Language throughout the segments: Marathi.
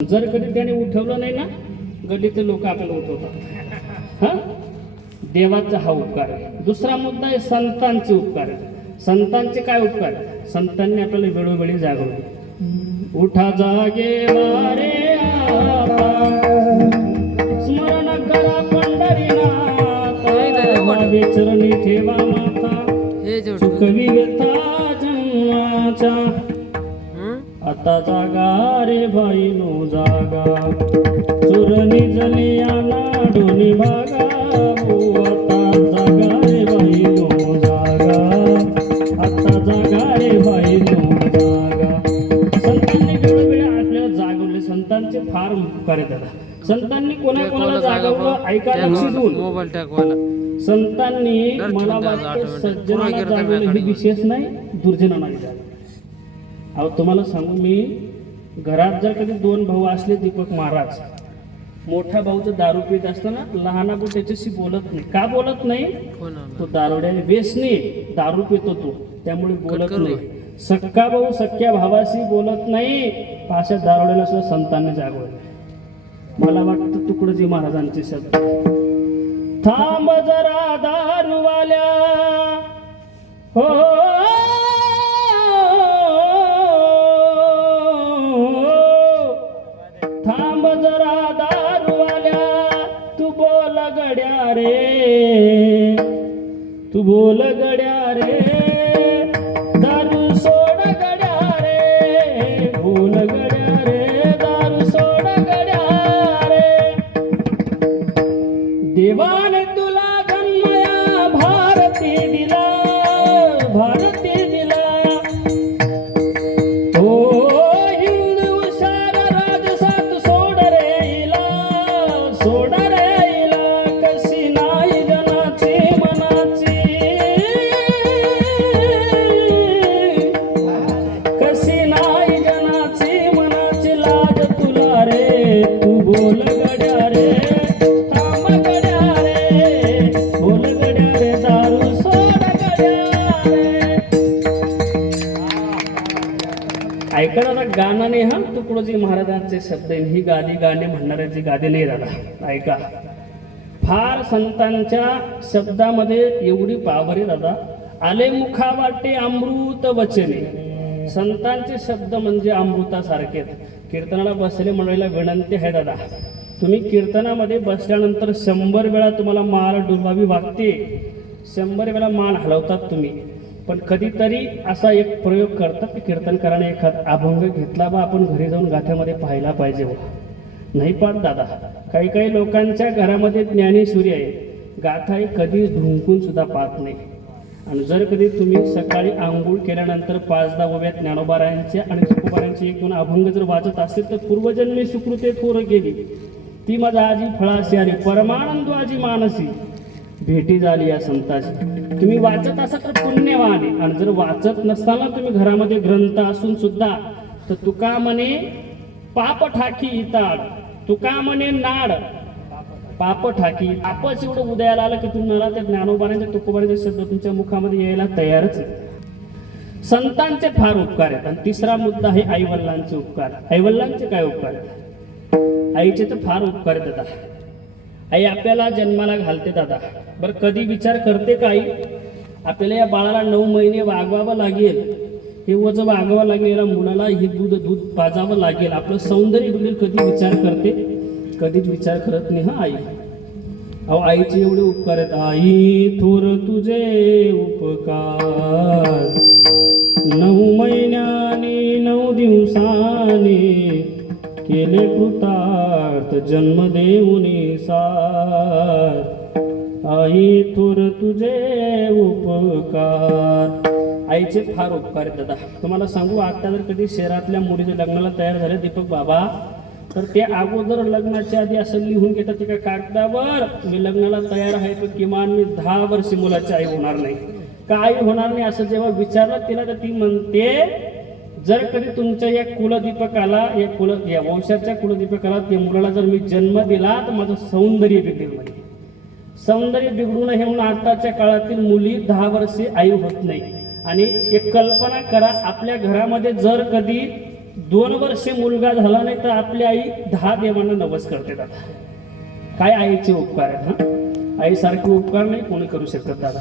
जर कधी त्याने उठवलं नाही ना, गल्लीतले लोक आपल्याला उठवतात. हा, देवाचा हा उपकार आहे. दुसरा मुद्दा आहे संतांचे उपकार आहे. संतांचे काय उपकार? संतांनी आपल्याला वेळोवेळी जागवले. उठा जागे वारे आता, स्मरण करा पंढरीनाथ, भावे चरणी ठेवा माथा, चुकवी व्यथा जन्माचा. आता जागा रे भाई नो जागा, चोर निजले याना दोन्ही भागा. आता जागा रे भाई नो जागा, आता जागा रे भाई नो जागा. संतांनी वेळोवेळी आपल्याला जागवले. संतांचे फार उपकार आहेत दादा. संतांनी कोणाकोणाला जागवलं ऐका लक्ष देऊन. संतांनी मला वाटतं सज्जनाला जागवलं हे विशेष नाही, दुर्जनांना जागवलं. अहो तुम्हाला सांगू, मी घरात जर कधी दोन भाऊ असले, दीपक महाराज, मोठा भाऊ जर दारू पित असताना लहाना भाऊ त्याच्याशी बोलत नाही. का बोलत नाही? तो दारुड्याने व्यसनी दारू पितो तो, त्यामुळे बोलत नाही. सक्का भाऊ सख्या भावाशी बोलत नाही. अशा दारुड्याला सुद्धा संतांनी जागवले. मला वाटतं तुकडोजी महाराजांचे शब्द, थांब जरा दारूवाल्या हो, थांब जरा दारूवाल्या, तू बोल गड्या रे, तू बोल गड्या रे, दारू सोड गड्या रे, बोल गड्या रे, दारू सोड गड्या रे. देवाने तुला जन्मया भारती दिला, भारती दिला. हो सोड रे इला, कशी नाही जनाची मनाची, कशी नाही जनाची मनाची लाज तुला रे. तू बोल गड्या रे, थांब गड्या रे, बोल गड्या रे, दारू सोड गड्या रे. ऐका दादा, गाणं नाही हा, तुकडोजी महाराजांचे शब्द आहे. ही गादी गाणे म्हणणाऱ्याची गादी नाही दादा. ऐका, फार संतांच्या शब्दामध्ये एवढी पावर आहे दादा. आले मुखा वाटे अमृत वचने. संतांचे शब्द म्हणजे अमृतासारखे. कीर्तनाला बसले मंडळीला विनंती आहे दादा, तुम्ही कीर्तनामध्ये बसल्यानंतर 100 वेळा तुम्हाला मान डुलवावी वागते, 100 वेळा मान हलवतात तुम्ही. पण कधीतरी असा एक प्रयोग करतात की कीर्तनकाराने एखाद अभंग घेतला बा, आपण घरी जाऊन गाथ्यामध्ये पाहायला पाहिजे. नाही पाहत दादा. काही काही लोकांच्या घरामध्ये ज्ञानेश्वरी आहे, गाथा ही कधी ढुंकून सुद्धा पाहत नाही. आणि जर कधी तुम्ही सकाळी आंघोळ केल्यानंतर 5-10 ओव्या ज्ञानोबारायांचे आणि तुकोबारायांचे 1-2 अभंग जर वाचत असेल तर पूर्वजन्मी सुकृते थोर गेली, ती माझा आजी फळाशी आली, परमानंद आजी मानसी, भेटी झाली या संताची. तुम्ही वाचत असाल तर पुण्यवान आहे. आणि जर वाचत नसताना तुम्ही घरामध्ये ग्रंथ असून सुद्धा, तर तुका म्हणे पाप ठाकी इताड, तुका म्हणे नाड पाप ठाकी. पापच एवढं उदयाला आलं की तुम्हाला त्या ज्ञानोबारांच्या तुकोबारांचे शब्द तुमच्या मुखामध्ये यायला तयारच आहे. संतांचे फार उपकार आहेत. आणि तिसरा मुद्दा आहे आईवडिलांचे उपकार. आईवडिलांचे काय उपकार आहेत? आईचे तर फार उपकार आहेत दादा. आई आपल्याला जन्माला घालते दादा. बरं, कधी विचार करते का आई आपल्याला या बाळाला 9 महिने वागवावं लागेल, हे वजन वागवावं लागेल, या मुलाला हे दूध पाजावं लागेल, आपलं सौंदर्य बिघडेल, कधी विचार करते? कधीच विचार करत नाही हा आई. अहो आईचे एवढे उपकार आहेत. आई थोर तुझे उपकार, 9 महिन्यानी 9 दिवसानी केले कृतार्थ जन्म देऊनी सार. आई थोर तुझे उपकार. आईचे फार उपकार आहेत दादा. तुम्हाला सांगू, आता जर कधी शहरातल्या मुलीच्या लग्नाला तयार झाले दीपक बाबा, तर ते अगोदर लग्नाच्या आधी असं लिहून घेतात की कागदावर, मी लग्नाला तयार आहे पण किमान मी 10 वर्ष मुलाची आई होणार नाही. का आई होणार नाही असं जेव्हा विचारलं तिला, तर ती म्हणते, जर कधी तुमच्या या कुलदीपकाला, या वंशाच्या कुलदीपकाला, त्या मुलाला जर मी जन्म दिला तर माझं सौंदर्य बिघडेल. म्हणजे सौंदर्य बिघडू नये म्हणून आताच्या काळातील मुली 10 वर्षे आई होत नाही. आणि एक कल्पना करा, आपल्या घरामध्ये जर कधी 2 वर्षे मुलगा झाला नाही तर आपली आई 10 देवांना नवस करते दादा. काय आईचे उपकार आहेत हा. आईसारखे उपकार नाही कोणी करू शकत दादा.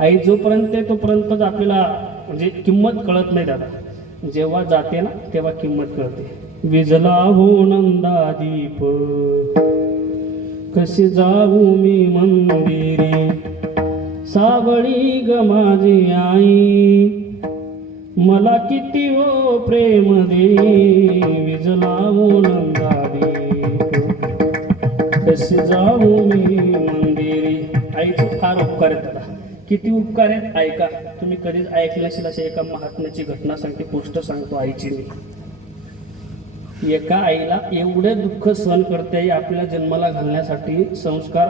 आई जोपर्यंत आहे तोपर्यंतच आपल्याला म्हणजे किंमत कळत नाही दादा. जेव्हा जाते ना तेव्हा किंमत कळते. विजला हो नंदा दीप कसे जाऊ मी मंदिरी, सावळी ग माझी आई मला किती हो प्रेम दे. विजला हो नंदा दीप कसे जाऊ मी मंदिरी. आईचे फार उपकार आहेत दादा. किती उपकार आहेत ऐका. तुम्ही कधीच ऐकले नसेल अशा एका महात्म्याची घटना सांगते, गोष्ट सांगतो आईची मी. एका आईला एवढे दुःख सहन करते आपल्या जन्माला घालण्यासाठी, संस्कार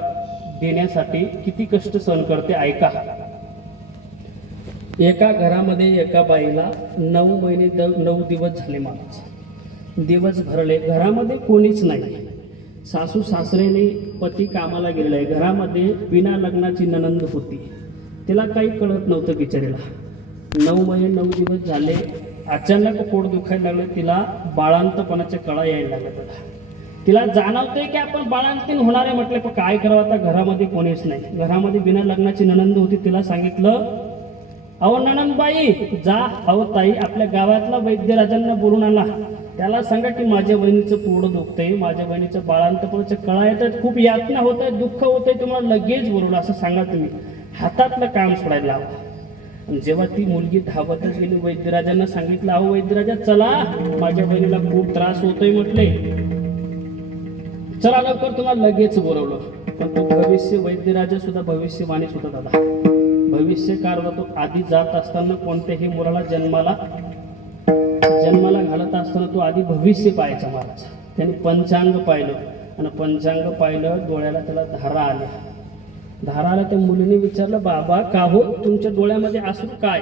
देण्यासाठी किती कष्ट सहन करते ऐका. एका घरामध्ये एका बाईला 9 महिने 9 दिवस झाले. मागच दिवस भरले, घरामध्ये कोणीच नाही. सासू सासरेने पती कामाला गेलेला आहे. घरामध्ये बिना लग्नाची नणंद होती. तिला काही कळत नव्हतं बिचारीला. 9 महिने 9 दिवस झाले. अचानक पोट दुखायला लागलं. तिला बाळांतपणाच्या कळा यायला लागल्या. तिला जाणवतंय की आपण बाळांतीन होणार आहे. म्हटलं पण काय करावं आता, घरामध्ये कोणीच नाही. घरामध्ये बिना लग्नाची नणंद होती. तिला सांगितलं, अहो नणंदबाई जा, अहो ताई आपल्या गावातला वैद्यराजांना बोलून आणा. त्याला सांगा की माझ्या बहिणीचं पोट दुखतंय, माझ्या बहिणीचं बाळांतपणाच्या कळा येत आहेत, खूप यातना होत आहे, दुःख होत आहे, तुम्हाला लगेच बोलवलं असं सांगा तुम्ही. हातातलं काम सोडायला लावा. जेव्हा ती मुलगी धावतच गेली, वैद्यराजांना सांगितलं, अहो वैद्यराजा चला, माझ्या बहिणीला खूप त्रास होतोय म्हटले, चला लवकर. तुम्हाला लगेच बोलवलं. पण तो भविष्य वैद्यराजा सुद्धा भविष्यवाणी सुद्धा दादा. भविष्यकार होता. तो आधी जात असताना कोणत्याही मुलाला जन्माला घालत असताना तो आधी भविष्य पाहायचा महाराज. त्याने पंचांग पाहिलं आणि पंचांग पाहिलं, डोळ्याला त्याला धारा आल्या. धारा आल्या. त्या मुलीने विचारलं, बाबा का हो तुमच्या डोळ्यामध्ये असून काय?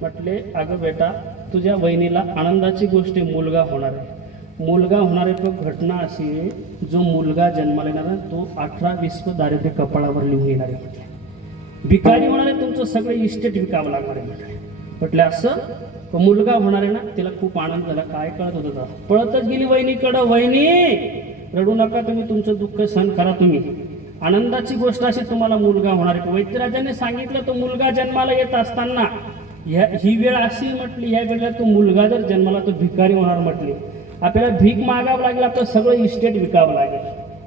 म्हटले, अगं बेटा तुझ्या वहिनीला आनंदाची गोष्ट आहे, मुलगा होणार आहे. मुलगा होणार आहे. तो घटना अशी आहे, जो मुलगा जन्माला येणार आहे तो 18 विश्व दारिद्र्य कपाळावर लिहून येणार आहे. भिकारी होणार आहे, तुमचं सगळं इस्टेट विकावं लागणार आहे. म्हटलं असं मुलगा होणार आहे ना. तिला खूप आनंद झाला. काय कळत होतं का? पळतच गेली वहिनीकडं, वहिनी रडू नका तुम्ही, तुमचं दुःख सहन करा तुम्ही. आनंदाची गोष्ट अशी तुम्हाला मुलगा होणार आहे. वैद्यराजाने सांगितलं तो मुलगा जन्माला येत असताना ही वेळ अशी म्हटली, या वेळेला तो मुलगा जर जन्माला तो भिकारी होणार म्हटली. आपल्याला भीक मागावं लागेल, आपलं सगळं इस्टेट विकावं लागेल.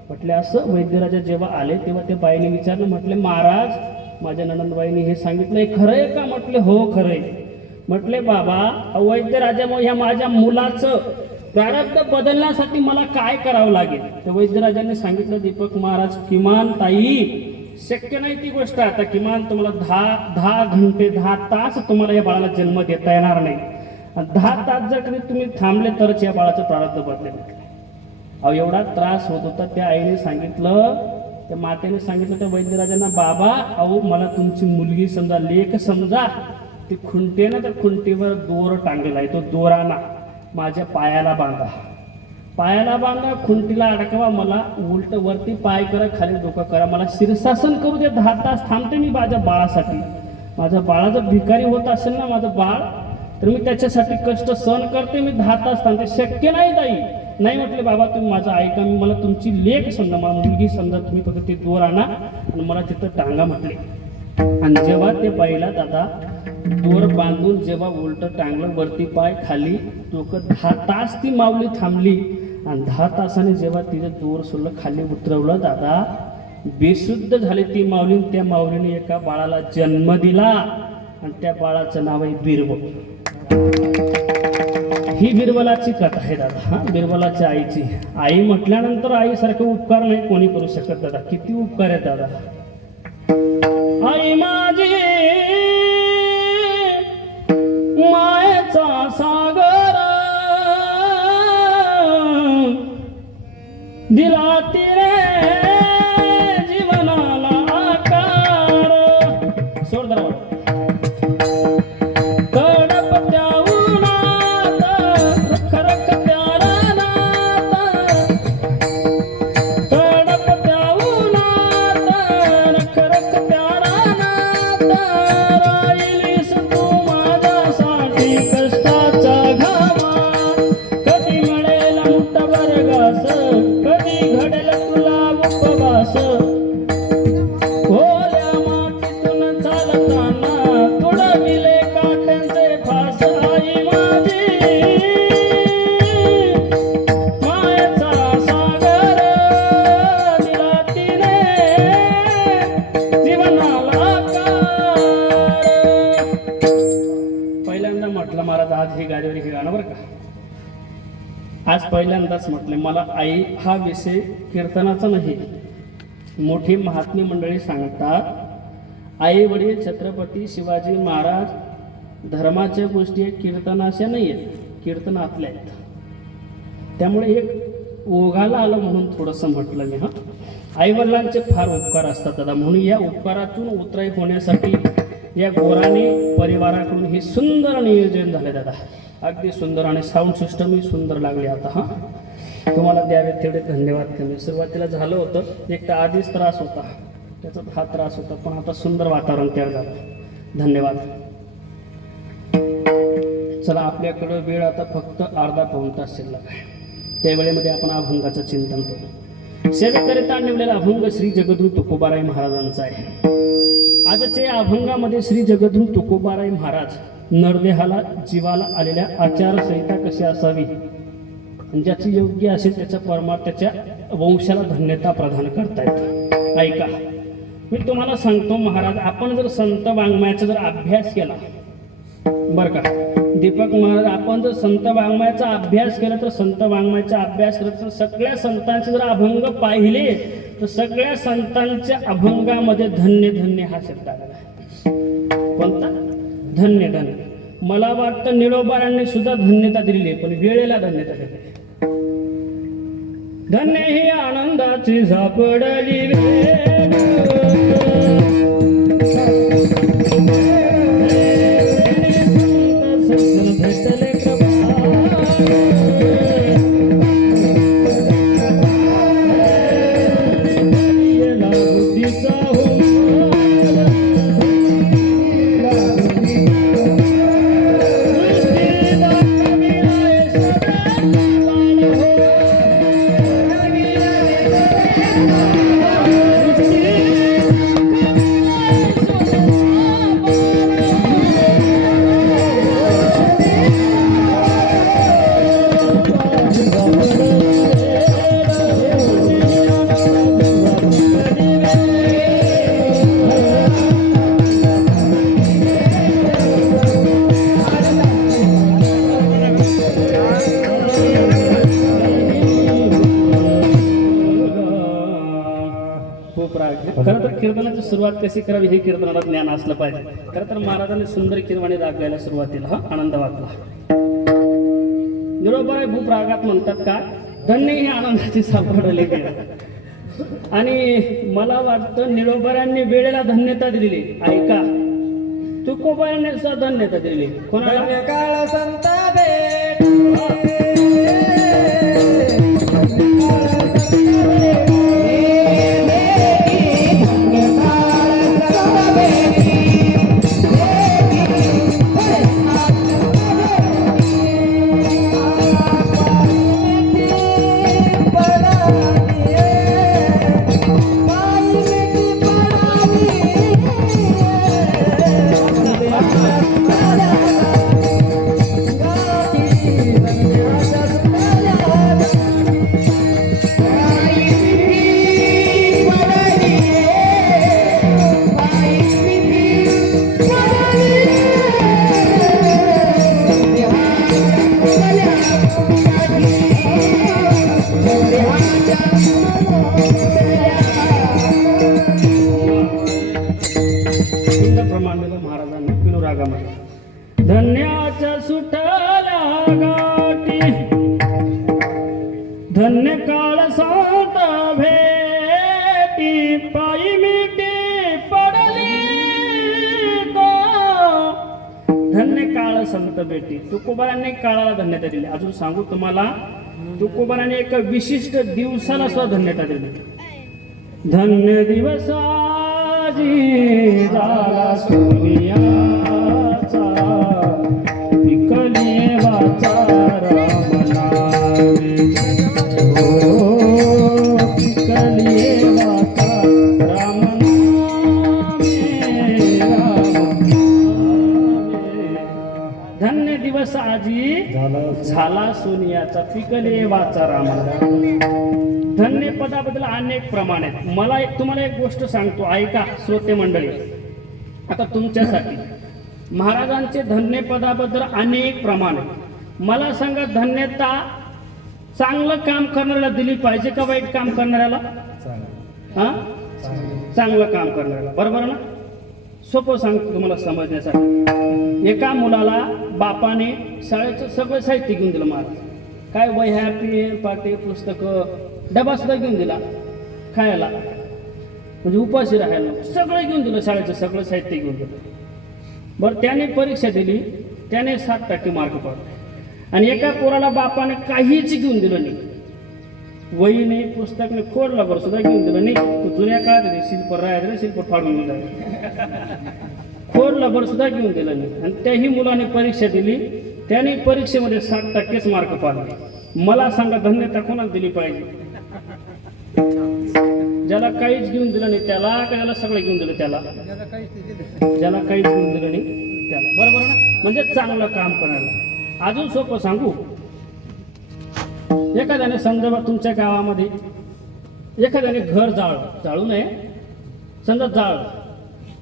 म्हटले असं. वैद्यराजा जेव्हा आले तेव्हा त्या बाईने विचारलं, म्हटले महाराज माझ्या नणंदबाईने हे सांगितलंय खरं आहे का? म्हटले हो खरं आहे. म्हटले बाबा वैद्यराजामुळे ह्या माझ्या मुलाचं प्रारब्ध बदलण्यासाठी मला काय करावं लागेल? त्या वैद्यराजांनी सांगितलं, दीपक महाराज किमान ताई शक्य नाही ती गोष्ट. आता किमान तुम्हाला 10 घंटे 10 तास तुम्हाला या बाळाला जन्म देता येणार नाही. आणि 10 तास जर कधी तुम्ही थांबले तरच या बाळाचं प्रारब्ध बदलेल. अहो एवढा त्रास होत होता. त्या आईने सांगितलं, त्या मातेने सांगितलं त्या वैद्यराजांना, बाबा अहो मला तुमची मुलगी समजा, लेक समजा, ती खुंटी ना, त्या खुंटीवर दोर टांगलेला आहे, तो दोराना माझ्या पायाला बांधा, पायाला बांधा, खुंटीला अडकवा, मला उलट वरती पाय करा, खाली डोकं करा, मला शीर्षासन करू दे. 10 तास थांबते मी माझ्या बाळासाठी. माझ्या बाळा जर भिकारी होत असेल ना माझं बाळ, तर मी त्याच्यासाठी कष्ट सहन करते. मी 10 तास थांबते. शक्य नाही ताई. नाही म्हटले, बाबा तुम्ही माझं ऐका, मी मला तुमची लेक समजा, मला मुलगी समजा, तुम्ही फक्त ते दोर आणा आणि मला तिथं टांगा म्हटले. आणि जेव्हा ते बाईला दादा दोर बांधून जेव्हा उलट टांगलं, वरती पाय खाली डोकं, 10 तास ती माऊली थांबली. आणि 10 तासाने जेव्हा तिचं दोर सोडलं, खाली उतरवलं दादा, बेशुद्ध झाली ती माऊली. त्या माऊलीने एका बाळाला जन्म दिला आणि त्या बाळाचं नाव आहे बिरबल. ही बिरबलाची कथा आहे दादा. हा बिरबलाच्या आईची. आई म्हटल्यानंतर आईसारखं उपकार नाही कोणी करू शकत दादा. किती उपकार आहे दादा. आई माझी मायेचा सागर दिला तिरे जीवनाला आकार. सोड दरवाजा. कधी घडेल तुला उपवास ओल्या मातीतून चालताना तुडविले काट्यांचे फास आई माझी मायेचा सागर दिला तिने जीवनाला आकार. पहिल्यांदा म्हटलं महाराज आज ही गाडीवर हे गाणं बरं का. आज पहिल्यांदाच म्हटले मला आई हा विषय कीर्तनाचा नाही. मोठी महात्मी मंडळी सांगतात आई वडील छत्रपती शिवाजी महाराज धर्माच्या गोष्टी कीर्तनाच्या नाही आहेत, कीर्तनातल्या आहेत. त्यामुळे एक ओघाला आलं म्हणून थोडंसं म्हटलं मी. आईवडिलांचे फार उपकार असतात दादा, म्हणून या उपकारातून उतराई होण्यासाठी या गोराणे परिवाराकडून हे सुंदर नियोजन झाले दादा. अगदी सुंदर आणि साऊंड सिस्टमही सुंदर लागली. आता तुम्हाला द्यावे तेवढे धन्यवाद. कमी सुरुवातीला झालं होतं एक तर आधीच त्रास होता, त्याचा हा त्रास होता, पण आता सुंदर वातावरण तयार झालं. धन्यवाद. चला आपल्याकडं वेळ आता फक्त अर्धा पाऊण तास शिल्लक आहे. त्या वेळेमध्ये आपण अभंगाचं चिंतन करू. सेवेकरिता निवडलेला अभंग श्री जगद्गुरू तुकोबाराय महाराजांचा आहे. आजच्या अभंगामध्ये श्री जगद्गुरू तुकोबाराय महाराज नरदेहाला जीवाला आलेल्या आचारसंहिता कशी असावी, ज्याची योग्य असेल त्याच्या परमार्थाच्या वंशाला धन्यता प्रदान करतायत. ऐका मी तुम्हाला सांगतो महाराज, आपण जर संत वाङ्मयाचा जर अभ्यास केला बरं का दीपक महाराज, आपण जर संत वाङ्मयाचा अभ्यास केला तर संत वाङ्मयाचा अभ्यास केला तर सगळ्या संतांचे जर अभंग पाहिले तर सगळ्या संतांच्या अभंगामध्ये धन्य धन्य हा शब्द आलेला आहे. कोणता? धन्य धन्य. मला वाटतं निळोबारांनी सुद्धा धन्यता दिलेली आहे, पण वेळेला धन्यता दिली. धन्य ही आनंदाची झापडली वेळ, भेटले खरं तर कीर्तनाची सुरुवात कशी करावी हे कीर्तनाला ज्ञान असलं पाहिजे. खरं तर महाराजांनी सुंदर कीर्तनाने राग गायला सुरुवातीला आनंद वाटला. निरोबाई भूप रागात म्हणतात का धन्य ही आनंदाची सापडले आणि मला वाटतं निरोबऱ्यांनी वेळेला धन्यता दिलेली. ऐका तुकोबारांनी सुद्धा धन्यता दिलेली. कोणाला? काळ संत भेट धन्याच्या सुटल्या गाठी धन्य काळ सांत भेटी पायी मिठी पडली गो. धन्य काळ संत भेटी. तुकोबारांनी काळाला धन्यता दिली. अजून सांगू तुम्हाला, तुकोबारांनी एका विशिष्ट दिवसाला सुद्धा धन्यता दिली. धन्य दिवसाजी झाला सोनियाचा विकली वाचा राम नामे. झाला सोनियाचा पिकले वाचा रामाला. धन्य पदाबद्दल अनेक प्रमाण आहेत. मला तुम्हाला एक गोष्ट सांगतो, ऐका श्रोते मंडळी. आता तुमच्यासाठी महाराजांचे धन्य पदाबद्दल अनेक प्रमाण आहेत. मला सांगा, धन्यता चांगलं काम करणाऱ्याला दिली पाहिजे का वाईट काम करणाऱ्याला? हा, चांगलं काम करणाऱ्याला. बरोबर ना? सोपं सांगतो तुम्हाला समजण्यासाठी. एका मुलाला बापाने शाळेचं सगळं साहित्य घेऊन दिलं महाराज. काय वह्या, पेन, पाटे, पुस्तकं, डबा सुद्धा घेऊन दिला खायला, म्हणजे उपाशी राहायला. सगळं घेऊन दिलं, शाळेचं सगळं साहित्य घेऊन दिलं. बरं, त्याने परीक्षा दिली, त्याने 7% मार्क पडले. आणि एका पोराला बापाने काहीच घेऊन दिलं नाही, वही नाही, पुस्तक नाही, खोडला बरं सुद्धा घेऊन दिलं नाही. तो जुन्या काळात शिल्प राहायचं, शिल्प फाडून घेऊन जायचं. खोडला बरं सुद्धा घेऊन दिलं नाही. आणि त्याही मुलाने परीक्षा दिली, त्याने परीक्षेमध्ये 7%च मार्क पाडले. मला सांगा, धन्यता कोणाला दिली पाहिजे? ज्याला काहीच घेऊन दिलं नाही त्याला, का ज्याला सगळं घेऊन दिलं त्याला? ज्याला काहीच घेऊन दिलं नाही त्याला. बरोबर ना? म्हणजे चांगलं काम करायला. अजून सोपं सांगू, एखाद्याने समजा तुमच्या गावामध्ये एखाद्याने घर जाळू नये, समजा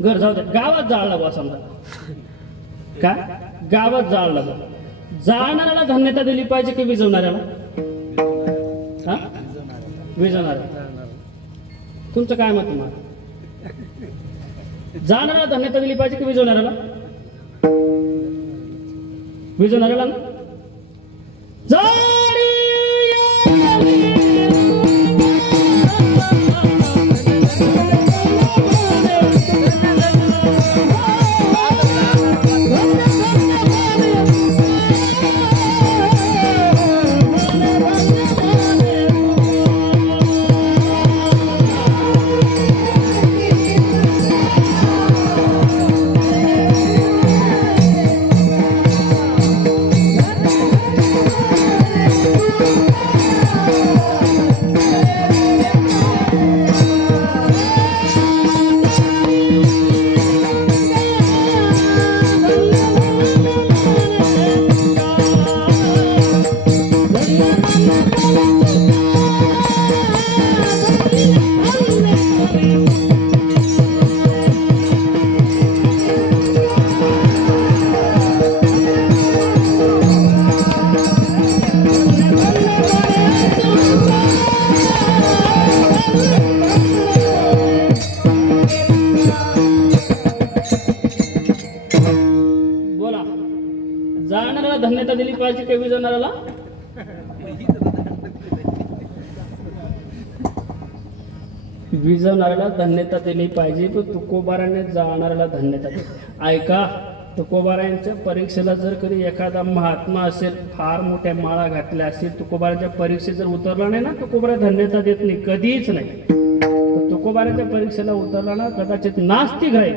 घर जाऊ दे, गावात जाळलं बा, समजा का गावात जाळलं बा, जाळणाऱ्याला धन्यता दिली पाहिजे की विजवणाऱ्याला? हा, विजवणाऱ्या. तुमचं काय मत? तुम्हाला जाळणाऱ्याला धन्यता दिली पाहिजे की विजवणाऱ्याला? विजवणाऱ्याला ना. जाणाऱ्याला धन्यता दिली पाहिजे की विजवणाऱ्याला? विजवणाऱ्याला धन्यता दिली पाहिजे, पण तुकोबाराने जाणाऱ्याला धन्यता दिली. ऐका, तुकोबारायांच्या परीक्षेला जर कधी एखादा महात्मा असेल, फार मोठ्या माळा घातल्या असेल, तुकोबाराच्या परीक्षेत जर उतरला नाही ना, तुकोबारा धन्यता देत नाही, कधीच नाही. तर तुकोबाराच्या परीक्षेला उतरला ना, कदाचित नास्तिक आहे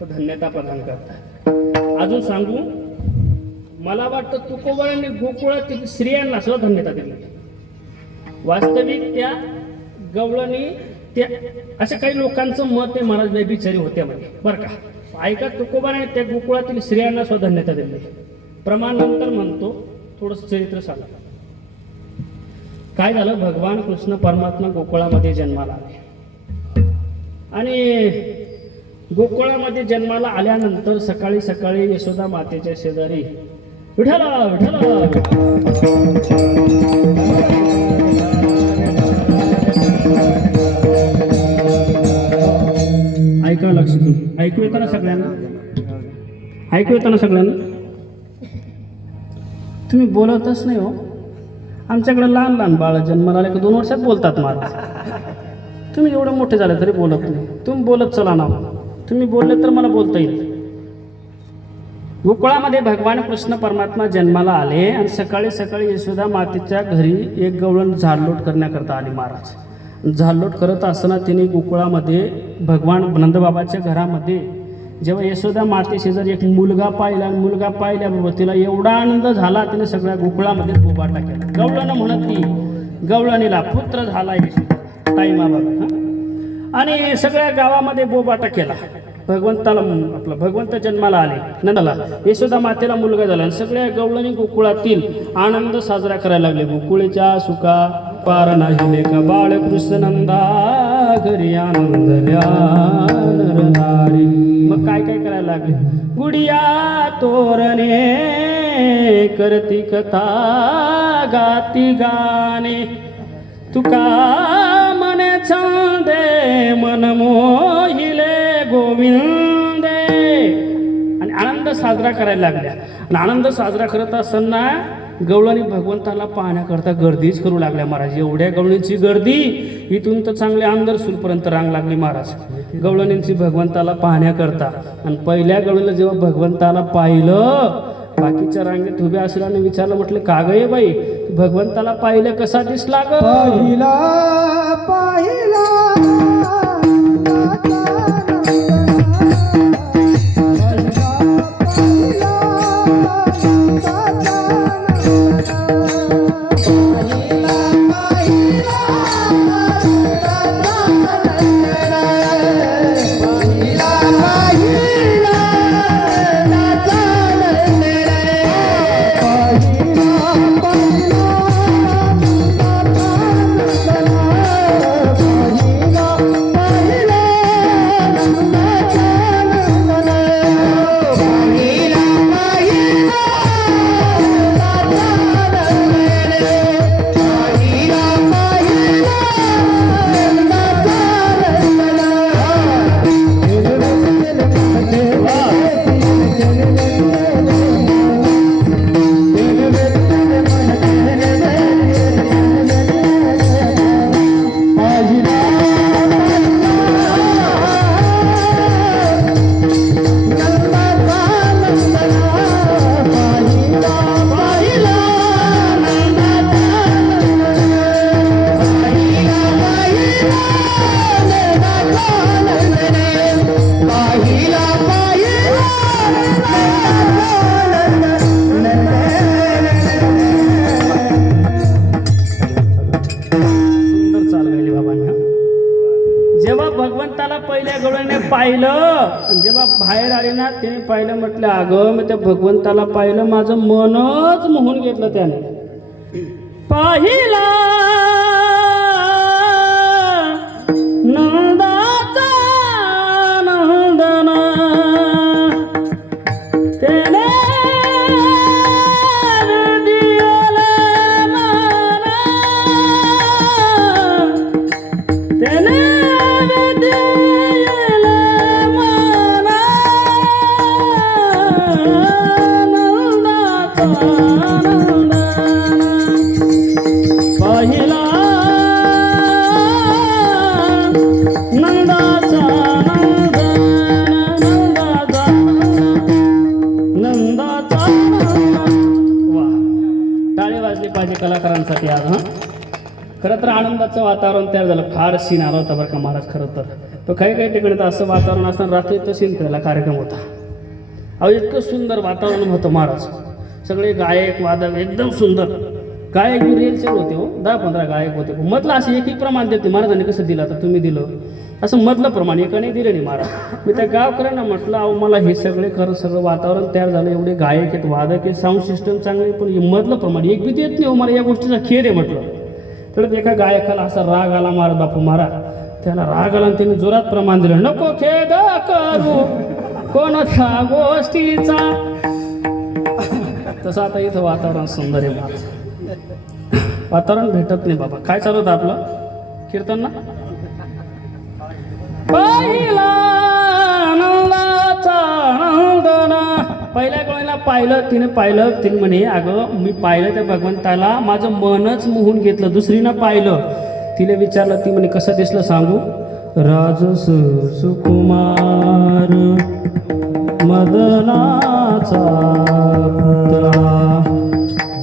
तर धन्यता प्रदान करतात. अजून सांगू, मला वाटतं तुकोबारांनी गोकुळातील स्त्रियांना सुद्धा धन्यता दिली. वास्तविक त्या गवळणी, त्या अशा काही लोकांचं मत आहे महाराज बिचारी होत्या म्हणजे, बरं का. ऐका, तुकोबाराने त्या गोकुळातील स्त्रियांना सुद्धा धन्यता दिली. प्रमाण नंतर म्हणतो, थोडंसं चरित्र सांगा. काय झालं, भगवान कृष्ण परमात्मा गोकुळामध्ये जन्माला आले. आणि गोकुळामध्ये जन्माला आल्यानंतर सकाळी सकाळी यशोदा मातेच्या शेजारी विठ्ठला विठ्ठला ऐका, लक्ष देऊन ऐकू येतं ना सगळ्यांना? ऐकू येतं ना सगळ्यांना? तुम्ही बोलतच नाही हो. आमच्याकडे लहान लहान बाळ जन्माला आले की 2 वर्षात बोलतात महाराज. तुम्ही एवढं मोठे झाले तरी बोलत नाही. तुम्ही बोलत चला ना. तुम्ही बोलले तर मला बोलता येईल. गोकुळामध्ये भगवान कृष्ण परमात्मा जन्माला आले आणि सकाळी सकाळी यशोदा मातेच्या घरी एक गवळण झाडलोट करण्याकरता आली महाराज. झाडलोट करत असताना तिने गोकुळामध्ये भगवान नंदबाबाच्या घरामध्ये जेव्हा यशोदा मातेशेजारी एक मुलगा पाहिला, मुलगा पाहिल्याबरोबर तिला एवढा आनंद झाला, तिने सगळ्या गोकुळामध्ये बोबाटा केला. गवळण म्हणत ती गवळणीला पुत्र झाला यशोदा टाईमाबाबा. आणि सगळ्या गावामध्ये बोबाटा केला. भगवंताला आपलं भगवंत जन्माला आले नंदाला यशोदा मातेला मुलगा झाला आणि सगळ्या गवळणी गोकुळातील आनंद साजरा करायला लागले. गोकुळेच्या सुखा पार नाही लेका बाळकृष्ण नंदा घरी आनंदल्या नरनारी. मग काय काय करायला लागले. गुडिया तोरणे करती कथा गाती गाणे तुका मने छंदे मन मोहिले गोविंदे. आणि आनंद साजरा करायला लागल्या. आणि आनंद साजरा करत असताना गवळणी भगवंताला पाहण्याकरता गर्दीच करू लागल्या महाराज. एवढ्या गवळणींची गर्दी इथून तर चांगले अंदरसूरपर्यंत रांग लागली महाराज गवळणींची भगवंताला पाहण्याकरता. आणि पहिल्या गवळीला जेव्हा भगवंताला पाहिलं बाकीच्या रांगेत उभ्या असल्याने विचारलं म्हटलं का गे बाई भगवंताला पाहिलं कसा दिसला ग. पाहिला पाहिला जेव्हा भगवंताला पहिल्या गवळीने पाहिलं आणि जेव्हा बाहेर आले ना तिने पाहिलं म्हटलं अगं मी त्या भगवंताला पाहिलं माझं मनच मोहून घेतलं त्याने. पाहिला नंदाचा नंदन त्याने पहिला नंदाचा नंदाचा. वा टाळे वाजले पाहिजे कलाकारांसाठी आज. हां खरं तर आनंदाचं वातावरण तयार झालं. फार सीन आला होता बरं का महाराज. खरं तर काही काही ठिकाणी तर असं वातावरण असताना रात्री तर सीन खेळायला कार्यक्रम होता. अहो इतकं सुंदर वातावरण होतं महाराज. सगळे गायक वादक एकदम सुंदर. गायक बी रेलचे होते हो 10-15 गायक होते. मधलं असं एक प्रमाण देते महाराजांनी कसं दिलं आता तुम्ही दिलं असं मधलं प्रमाण एकाने दिलं नाही महाराज. मी त्या गावकऱ्यांना म्हटलं अहो मला हे सगळे खरं सगळं वातावरण तयार झालं एवढे गायक आहेत वादक आहेत साऊंड सिस्टम चांगले पण हे मधलं प्रमाण एक बी देत नाही हो मला या गोष्टीचा खेळ आहे म्हटलं. तर एका गायकाला असा राग आला महाराज बापू महाराज त्याला राग आला आणि त्याने जोरात प्रमाण दिलं नको खेद करू कोणत्या गोष्टीचा. तसं आता इथं वातावरण सुंदर आहे महाराज. वातावरण भेटत नाही बाबा. काय चालू होतं आपलं कीर्तन ना. पहिला नंदाचा नंदन. पहिल्या गवळीला पाहिलं तिने म्हणे अगं मी पाहिलं त्या भगवंताला माझं मनच मोहून घेतलं. दुसरीनं पाहिलं तिला विचारलं ती म्हणे कसं दिसलं सांगू. राजस सुकुमार मदनाचा पुतळा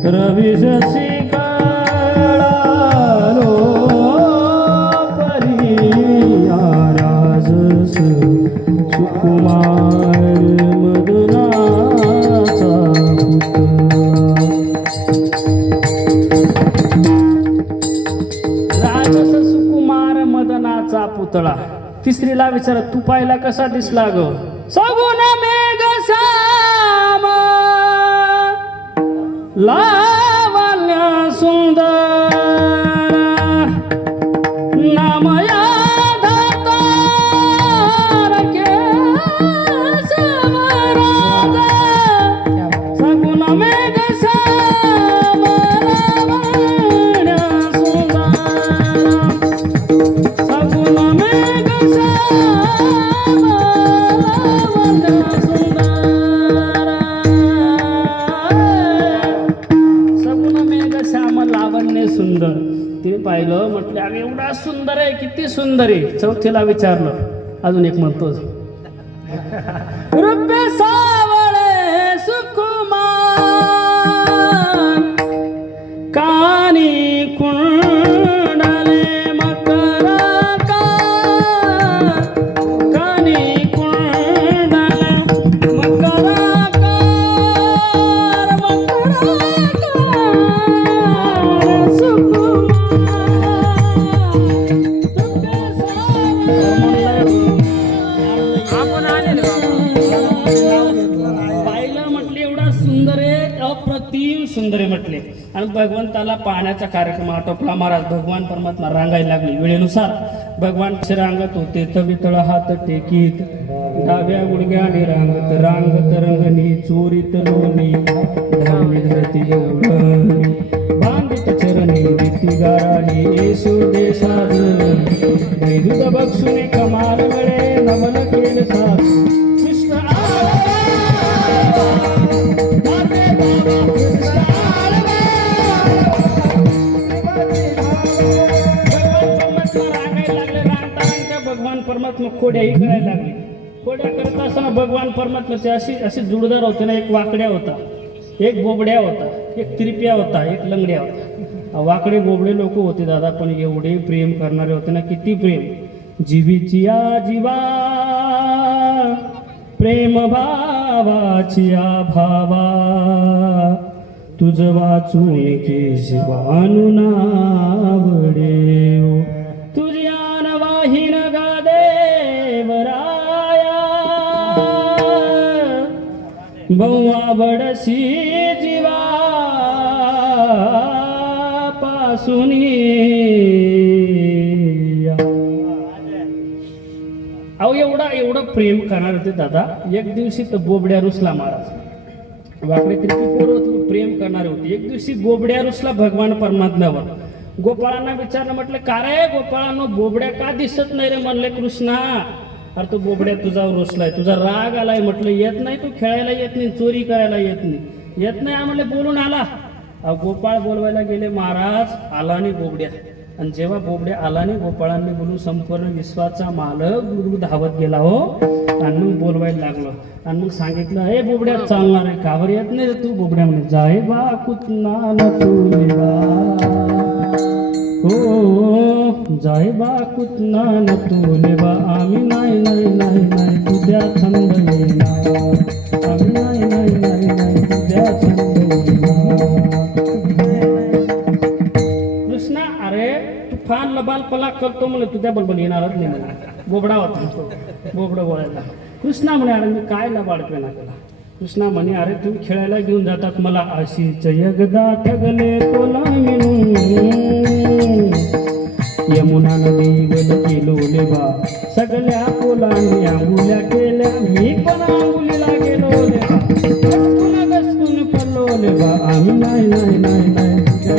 रविजसी कळालो परिया राजस सुकुमार मदनाचा पुतळा. राजस सुकुमार मदनाचा पुतळा. तिसरीला विचार तू पाहिला कसा दिसला ग सगुण मेघ श्याम लावण्य सुंदर नामया सुंदर तिने पाहिलं म्हटलं अरे एवढा सुंदर आहे किती सुंदर आहे चौथीला विचारलं अजून एक म्हणतो रुपे सावळे सुकुमार कानी कुंडले मकरा कानी कुंडले मकरा सुंदर आहे म्हटले आणि भगवंताला पाहण्याचा कार्यक्रम आटोपला महाराज भगवान परमात्मा रांगायला लागले वेळेनुसार भगवान रांगत होते तवितळ हात टेकीत डाव्या गुडघ्याने रांगत रंगणी चोरीत लोणी धावणी धरती गौरणी बांधित चरणी रीती गाराणी येशू देशाज वैदुत बक्षुने कमाल मिळे नमन केल साज कृष्ण भगवान परमात्मा खोड्याही करायला लागले खोड्या करत असताना भगवान परमात्म्याचे अशी जुडदार होते ना एक वाकड्या होता एक बोबड्या होता एक त्रिप्या होता एक लंगड्या होता वाकडे बोबडे लोक होते दादा पण एवढे प्रेम करणारे होते ना किती प्रेम जीवीची या जीवा प्रेम भावाची या भावा तुझ वाचून केशवानु नावडे तुझी वाहीन गादेवराया बौवा बडसी जीवा पासुनी अहो एवढं प्रेम करणार होते दादा एक दिवशी तर बोबड्या रुसला महाराज वाकडे तरी पोरं प्रेम करणारे होते एक दिवशी बोबड्या रुसला भगवान परमात्म्यावर गोपाळांना विचारलं म्हटलं का रे गोपाळांनो बोबड्या का दिसत नाही रे म्हणले कृष्णा अरे तो बोबड्या तुझ्यावर रुसलाय तुझा राग आलाय म्हटलं येत नाही तू खेळायला येत नाही चोरी करायला येत नाही म्हणले बोलून आला गोपाळ बोलवायला गेले महाराज आला नाही बोबड्या आणि जेव्हा बोबड्या आला नाही गोपाळांनी बोलून संपूर्ण विश्वाचा मालक गुरु धावत गेला हो आणि मग बोलवायला लागलं आणि मग सांगितलं हे बोबड्या चालणार आहे कावर येत नाही रे तू बोबड्या म्हणे जाय बा कुतना न तू हो जाय बा कुतना न तू लेवा आम्ही नाही तुझ्या थंड येना आम्ही नाही तुझ्या थंड कृष्णा अरे तू फार लबाल पलाक करतो म्हणे तुझ्या बरोबर येणारच नाही म्हणे बोबडा होता बोबडं बोलायला कृष्णा म्हणे अरे मी काय लबाड केला केला कृष्णा म्हणे अरे तुम्ही खेळायला घेऊन जातात मला अशीच यगदा ठगले तोला मिळून यमुना नदीवर गेलो लेवा सगळ्या पोलांनी आंघोळ्या केल्या मी पण आंघोळीला गेलो लेवा गसकून पडलो लेवा आम्ही नाही तुझ्या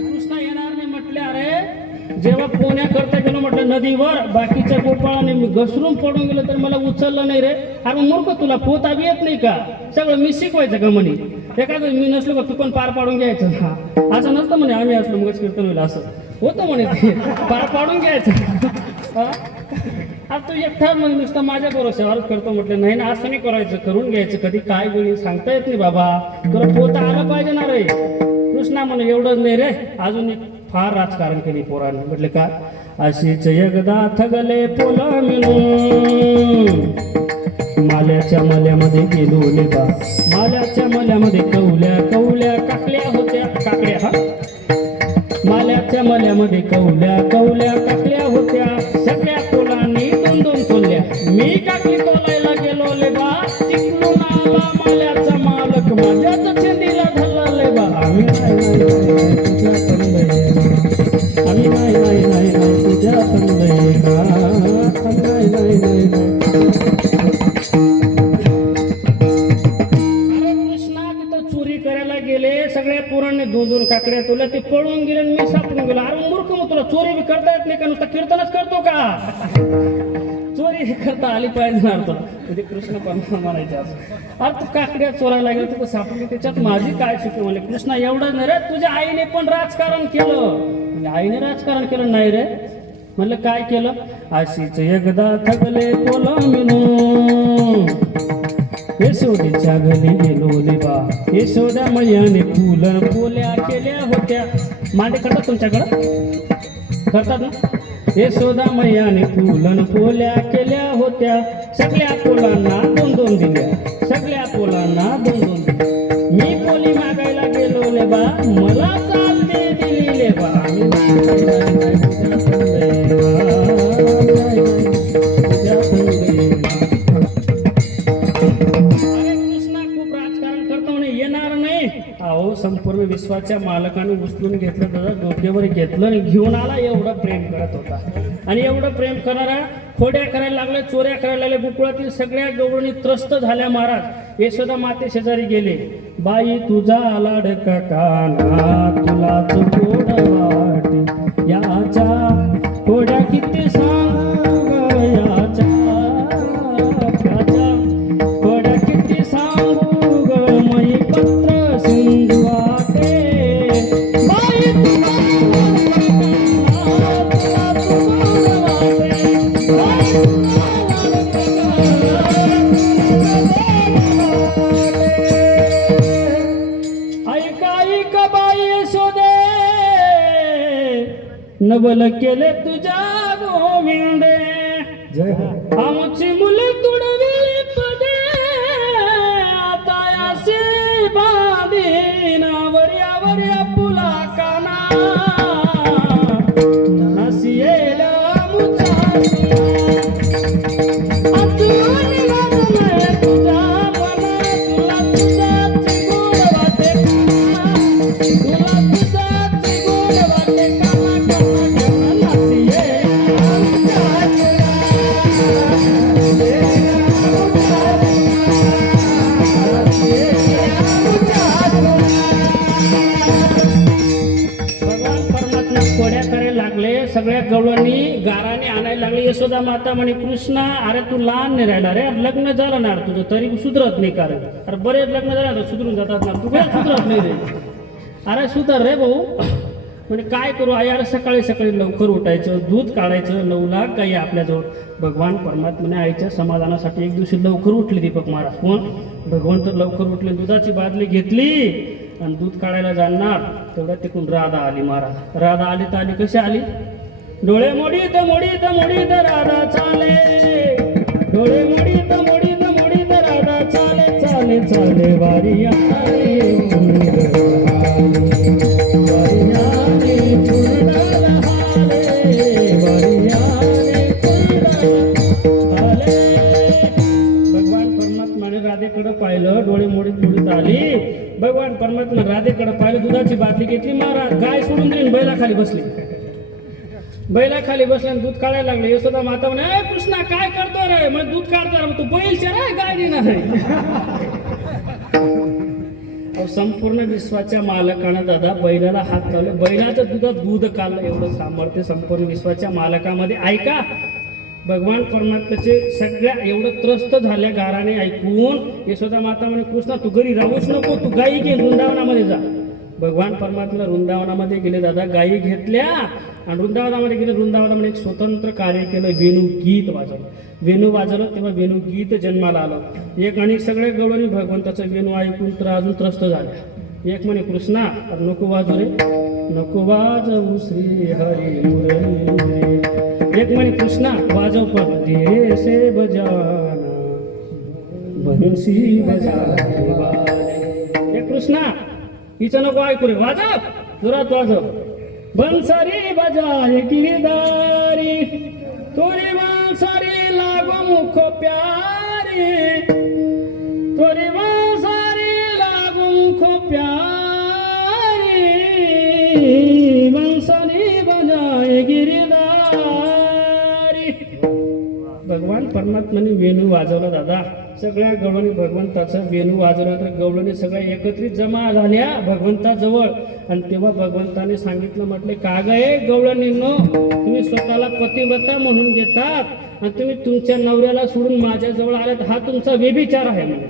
कृष्णा येणार नाही म्हटले अरे जेव्हा पोहण्या करता गेलो म्हटलं नदीवर बाकीच्या गोपाळाने मी घसरून पडून गेलो तर मला उचललं नाही रे अरे मूर्ख तुला पोहता बी येत नाही का सगळं मी शिकवायचं का म्हणे एखादं मी नसलो का तू पण पार पाडून घ्यायचं हा असं नसतं म्हणे आम्ही असलो मगच कीर्तन होईल असं होतं म्हणे ते पार पाडून घ्यायचं आता तू एकटा मग नुसतं माझ्या भरोश्यावर करतो म्हटलं नाही ना असं नाही करायचं करून घ्यायचं कधी काय बोली सांगता येत नाही बाबा तुला पोहता आलं पाहिजे ना रे कृष्णा म्हणे एवढंच नाही रे अजून एक फार राजकारण केली पोरांनी म्हटलं का अशीच एकदा थगले पोला मिळून माल्याच्या मल्यामध्ये गेलो लेबा, माल्याच्या मल्यामध्ये कवल्या कवल्या काकल्या होत्या, काकड्या हा, माल्याच्या मल्यामध्ये कवल्या कवल्या काकल्या होत्या, सगळ्या पोलांनी दोन दोन तोलल्या. मी काकली तोलायला गेलो लेबा, तिकडून आला माल्याचा मालक, माझ्याच चेंडीला धरला लेबा. आम्ही नाही तुझ्या संग, आम्ही नाही तुझ्या संग, नाही. कृष्णा तिथं चोरी करायला गेले, सगळ्या पोरांनी दोन दोन काकड्या तोल्या, ते पळून गेले आणि मी सापडून गेलो. अरे मूर्ख, मग तुला चोरी बी करता येत नाही का, नुसतं कीर्तनच करतो का? चोरी करता आली पाहिजे अर्थ म्हणजे कृष्ण परमात्मा म्हणायचे असं. अरे तू काकड्या चोरायला गेलं तर सापडली, त्याच्यात माझी काय चुकी म्हणले. कृष्णा एवढं नाही रे, तुझ्या आईने पण राजकारण केलं. म्हणजे आईने राजकारण केलं नाही रे. म्हणलं काय केलं? अशीच एकदा थकले पोलमिनो, यशोदेच्या घरी गेलो लेबा, यशोदा मैयाने फुलं पोल्या केल्या होत्या. मांडे करतात तुमच्याकडं, करतात ना? यशोदा मैयाने फुलं पोल्या केल्या होत्या, सगळ्या पोलांना दोन दोन दिल्या, सगळ्या पोलांना दोन दोन दिल्या. मी पोली मागायला गेलो लेबा, मला चालते दिली लेबा. अहो संपूर्ण विश्वाच्या मालकाने उचलून घेतलं, दादा डोक्यावर घेतलं आणि घेऊन आला. एवढं प्रेम करत होता आणि एवढं प्रेम करणारा खोड्या करायला लागले, चोऱ्या करायला लागले. गोकुळातील सगळ्या गवळणी त्रस्त झाल्या. महाराज यशोदा माते शेजारी गेले. बाई तुझा लाडका काना तुलाच गोड वाटे, याच्या खोड्या किती सांग याच्या खोड्या किती सांगू ग, मई पत्र सिंधू वाटे. बाई तुला ऐका बाई यशोदे, नवल केले तुझ्या गोविंदे. जय हो. आमची मुले तुडविली पदे, आता असे बांधीन वर्या पुला काना, अशी येल सगळ्या गवळणी गाराने आणायला लागले. यशोदा माता म्हणे कृष्णा अरे तू लहान नाही राहिला रे, लग्न झालं ना तुझं तरी सुधरत नाही. कारण अरे बरेच लग्न झालं सुधरून जातात ना, तू काय सुधरत नाही रे. अरे सुधर रे भाऊ. म्हणजे काय करू आई, अरे सकाळी सकाळी लवकर उठायचं, दूध काढायचं, 9 लाख गाई आपल्याजवळ. भगवान परमात्म्याने आईच्या समाधानासाठी एक दिवशी लवकर उठले दीपक महाराज. कोण? भगवंत लवकर उठले, दुधाची बादली घेतली आणि दूध काढायला जाणार. तेवढ्या तिकडून राधा आली. महाराज राधा आली तर आली कशी आली? डोळे मोडीत मोडीत मोडीत राधा चाले, डोळे मोडीत मोडीत मोडीत राधा चाले, चाले चाले वारी आले वारी आले पुरडाला हाले, वारी आले पुरडाला हाले. भगवान परमात्माने राधेकडे पाहिलं, डोळे मोडीत मोडीत आली. भगवान परमात्मा राधेकडे पाहिलं, दुधाची बाटली घेतली. महाराज गाय सोडून दिली, बैलाखाली बसली. बैलाखाली बसल्याने दूध काढायला लागले. यशोदा माता म्हणे ए कृष्णा काय करतो रे? मग दूध काढतो रे, तू बैलच्या रे गाय देणार. संपूर्ण विश्वाच्या मालकानं दादा बैलाला हात लावले, बैलाच्या दुधात दूध काढलं. एवढं सामर्थ्य संपूर्ण विश्वाच्या मालकामध्ये. ऐका भगवान परमात्म्याचे सगळ्या एवढं त्रस्त झाल्या गाराने ऐकून. यशोदा माता म्हणे कृष्णा तू घरी राहूच नको, तू गायी घे, वृंदावनामध्ये जा. भगवान परमात्मा वृंदावनामध्ये गेले दादा, गायी घेतल्या आणि वृंदावनामध्ये गेले. वृंदावनामध्ये एक स्वतंत्र कार्य केलं, वेणुगीत वाजवलं. वेणू वाजवलं तेव्हा वेणुगीत जन्माला आलं. एक आणि सगळ्या गवळणी भगवंताचं वेणू ऐकून तर अजून त्रस्त झाल्या. एक म्हणे कृष्णा नको वाजू रे, नको वाजवू श्री हरी मुरली. एक म्हणे कृष्णा वाजव पण देसे बजाना. बंसी बजाए वाले. हे कृष्णा, हिचं नको ऐकू रे, वाजव जोरात वाजव. बंसरी बजाए गिरधारी, तुरी बंसरी लागो मुख प्यारी, तुरी बंसरी लागो मुख प्यारी, बंसरी बजाए गिरधारी. भगवान परमात्म्याने वेणू वाजवला दादा. सगळ्या गवळणी भगवंताचं वेणू वाजवलं तर गवळणी सगळ्या एकत्रित जमा झाल्या भगवंताजवळ. आणि तेव्हा भगवंताने सांगितलं, म्हटले का गे गवळणींनो, तुम्ही स्वतःला पतिव्रता म्हणून घेतात आणि तुम्ही तुमच्या नवऱ्याला सोडून माझ्याजवळ आलात, हा तुमचा व्यभिचार आहे म्हणे.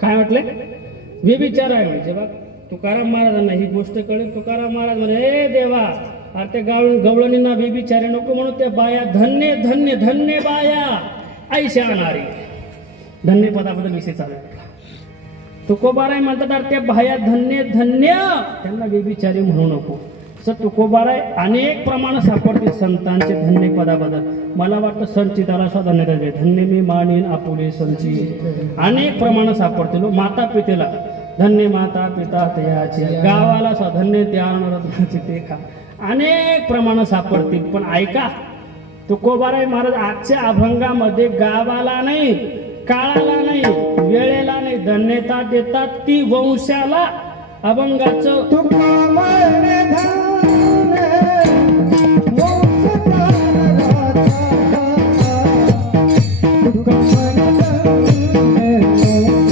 काय म्हटले? व्यभिचार आहे म्हणजे. जेव्हा तुकाराम महाराजांना ही गोष्ट कळली, तुकाराम महाराज म्हणे, हे देवा, अरे त्या गवळणींना व्यभिचारे नको म्हणून, त्या बाया धन्य धन्य धन्य बाया ऐशा नारी. धन्य पदाबद्दल विषय चालू आहे. तुकोबाराय म्हणतात, अरे त्या बाया धन्य धन्य, त्यांना व्यभिचारी म्हणू नको. असं तुकोबाराय अनेक प्रमाण सापडतील संतांचे धन्य पदाबद्दल. मला वाटतं संचिताला सुद्धा धन्यता दे, धन्य मी मानीन आपुले संची. अनेक प्रमाण सापडतील. माता पितेला धन्य माता पिता तयाची, गावाला सुद्धा धन्य ध्यान रत्नाची ते खा. अनेक प्रमाण सापडतील. पण ऐका, तुकोबाराय महाराज आजच्या अभंगामध्ये गावाला नाही, काळाला नाही, वेळेला नाही, धन्यता देतात ती वंशाला. अभंगाचं तुका म्हणे धन्य वंश प्राणनाथा. तुका म्हणे धन्य वंश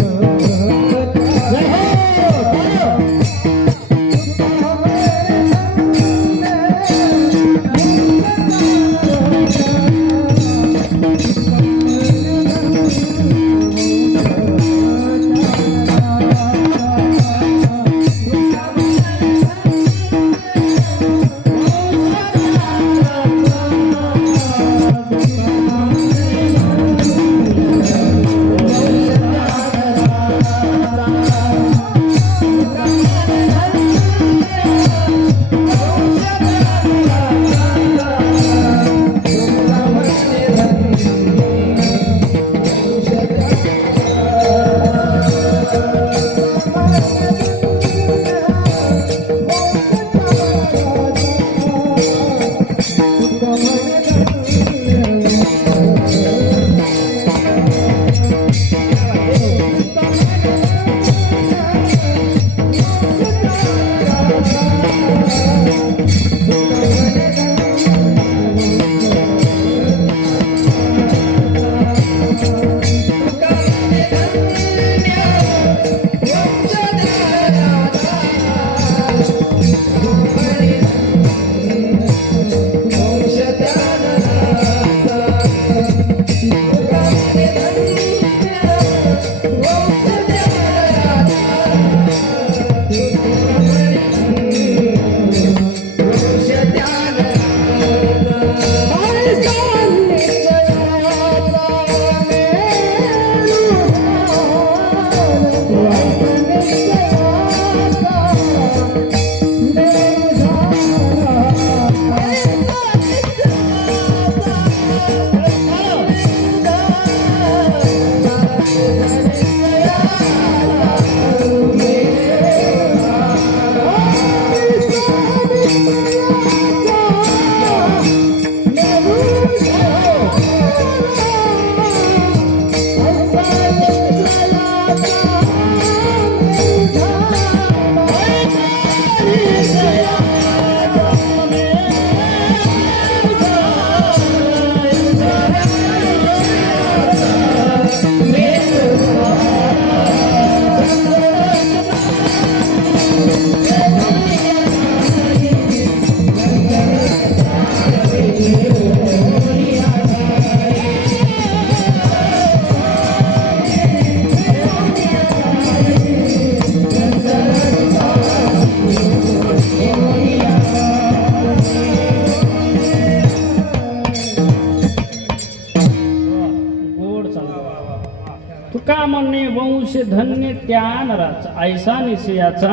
तुका म्हणणे वंश धन्य त्या नराचा, ऐसा निश्चयाचा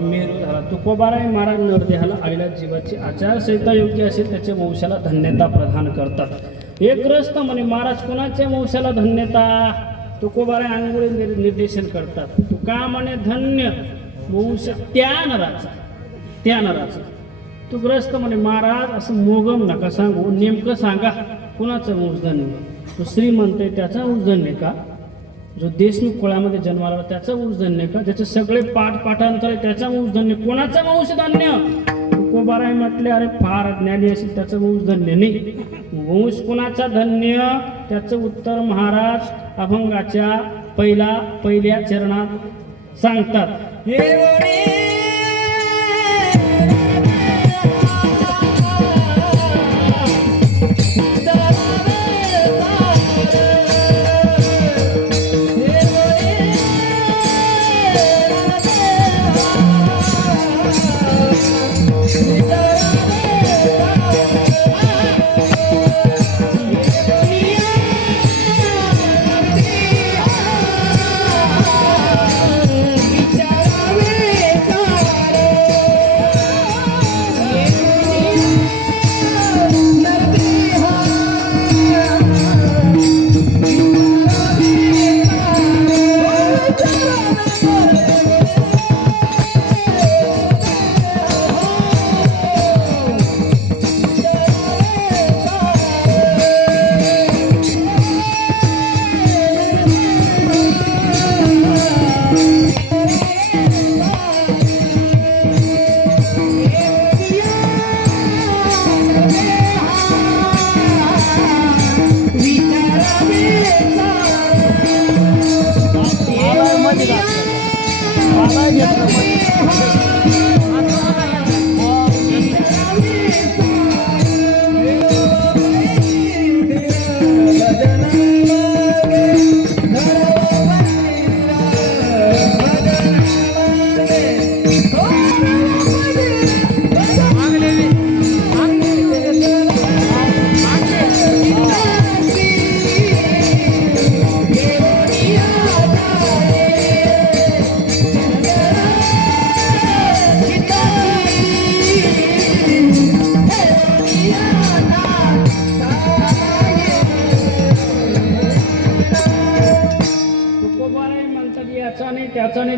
मेरू झाला. तुकोबाराय महाराज नरदेहाला आलेल्या जीवाची आचारसंहिता योग्य असेल त्याच्या वंशाला धन्यता प्रदान करतात. एक ग्रस्त म्हणे, महाराज कोणाच्या वंशाला धन्यता? तुकोबाराय आंघोळी निर्देशन करतात. तुका म्हणे धन्य वंश त्या नराचा. तू ग्रस्त म्हणे महाराज असं मोगम नका सांगू, नेमकं सांगा कुणाचं वंश धन्य. तो श्रीमंत आहे त्याचा वंश धन्य का? जो देशमुख कुळामध्ये जन्माला त्याचा वंश धन्य का? ज्याचे सगळे पाठांतर आहे त्याचा वंश धन्य. कोणाचं वंश धन्य? तुकोबाराय म्हटले अरे फार ज्ञानी असेल त्याचं वंश धन्य नाही. वंश कुणाचा धन्य? त्याचं उत्तर महाराज अभंगाच्या पहिल्या चरणात सांगतात.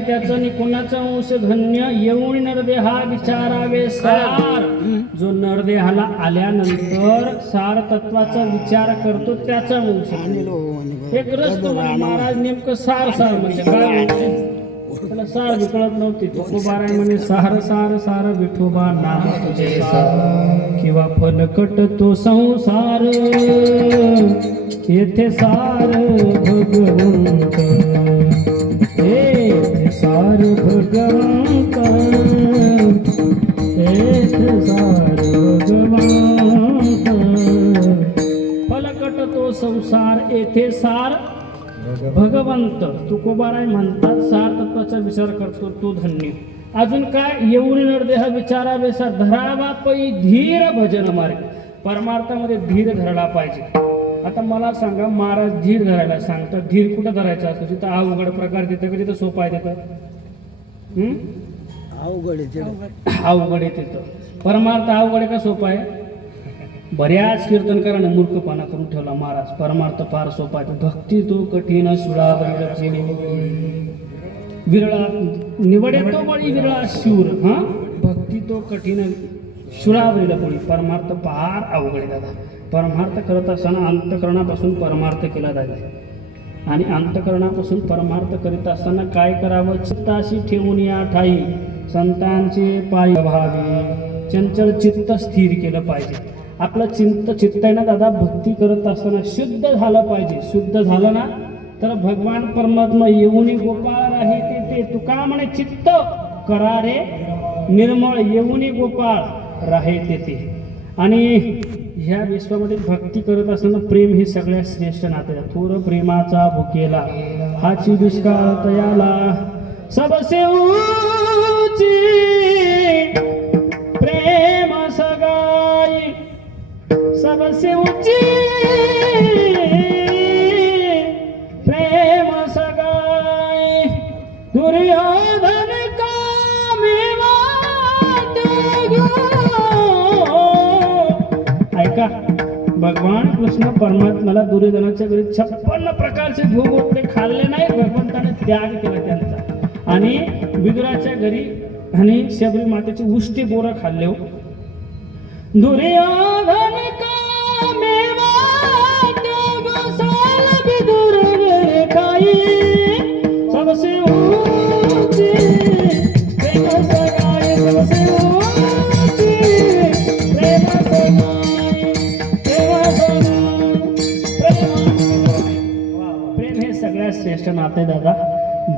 त्याचं कुणाचा अंश धन्य येऊन नरदेहा विचारावे सार. जो नरदेहाला आल्यानंतर सार तत्वाचा विचार करतो त्याचा वंश. हे ग्रस्त महाराज नेमकं सार म्हणजे काय? त्याला सार विकळत नव्हती. तुकोबाराय म्हणे सार सार सार विठोबा नाम तुझे सार, किंवा फलकट तो संसार येथे सार भगवंत. सार भगवंत सार भगवंत. फलकट तो संसार येथे सार भगवंत. तुकोबाराय म्हणतात सार तत्वाचा विचार करतो तो धन्य. अजून काय? येऊन नरदेह विचारावे सार, धरावा पै धीर भजन मार्ग. परमार्थामध्ये धीर धरला पाहिजे. आता मला सांगा, महाराज धीर धरायला सांगतात. धीर कुठं धरायचा असतो? जिथं अवघड प्रकार देतं का तिथं सोपा आहे तिथं? अवघड आहे तिथं. परमार्थ अवघड आहे का सोपा आहे? बऱ्याच कीर्तनकारांना मूर्खपणा करून ठेवला महाराज. परमार्थ फार सोपा आहे. भक्ती तो कठीण सुळा विरळा निवडे तो बळी विरळा शूर. हा, भक्ती तो कठीण शुळावरील बळी. परमार्थ फार अवघड आहे दादा. परमार्थ करत असताना अंतकरणापासून परमार्थ केला जाईल. आणि अंतकरणापासून परमार्थ करीत असताना काय करावं? चित्ताशी ठेवून या ठाई संतांचे पाय व्हावे. चंचल चित्त स्थिर केलं पाहिजे. आपलं चित्त आहे ना दादा, भक्ती करत असताना शुद्ध झालं पाहिजे. शुद्ध झालं ना तर भगवान परमात्मा येऊन गोपाळ राही ते. तुका म्हणे चित्त करारे निर्मळ येऊन गोपाळ राहे ते. आणि ह्या विश्वामध्ये भक्ती करत असताना प्रेम हे सगळ्यात श्रेष्ठ नाते. थोर प्रेमाचा भुकेला हाची दुष्काळ तयाला सबसे ऊंची प्रेम सगाई. सबसे ऊंची प्रेम सगाई दुर्योधन कामी वाट गो. ऐका, भगवान कृष्ण परमात्म्याला दुर्योधनाच्या घरी 56 प्रकारचे भोग होते खाल्ले नाही, भगवंताने त्याग केला त्यांचा. आणि विदुराच्या घरी आणि शबरी मातेची उष्टी बोरं खाल्ले हो. दुर्योधन का मेवा त्याग साल विदुर रे खाई, सबसे ऊंची प्रेम सगाई, सबसे ऊंची प्रेम सगाई, प्रेम सगाई, प्रेम हे सगळ्यात श्रेष्ठ नाते दादा.